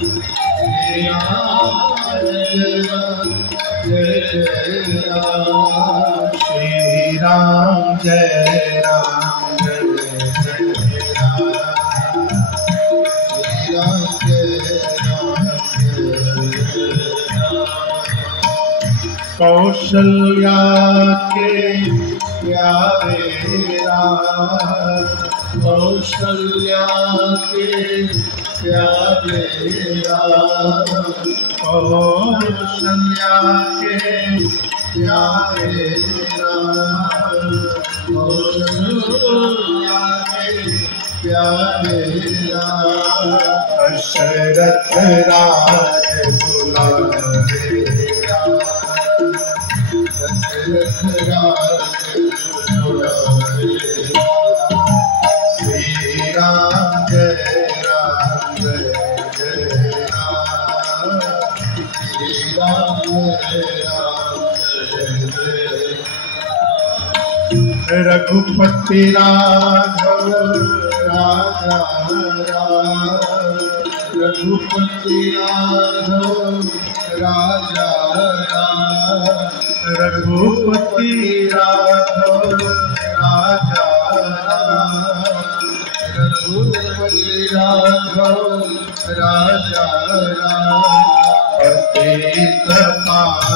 श्री राम जय राम जय जय राम। श्री राम जय राम जय जय राम। श्री राम जय राम जय जय राम। कौशल्या के प्यारे राम, कौशल्या के प्यारे राम, कौशल्या के प्यारे राम, कौशल्या के प्यारे राम। दशरथ राज दुलारे राम, दशरथ राज दुलारे राम। श्री राम जय राम जय जय राम। श्री राम जय राम जय जय। रघुपति राघव राजा राम, रघुपति राघव राजा राम, रघुपति राघव राजा राम, रघुपति राघव राजा राम। पतित पावन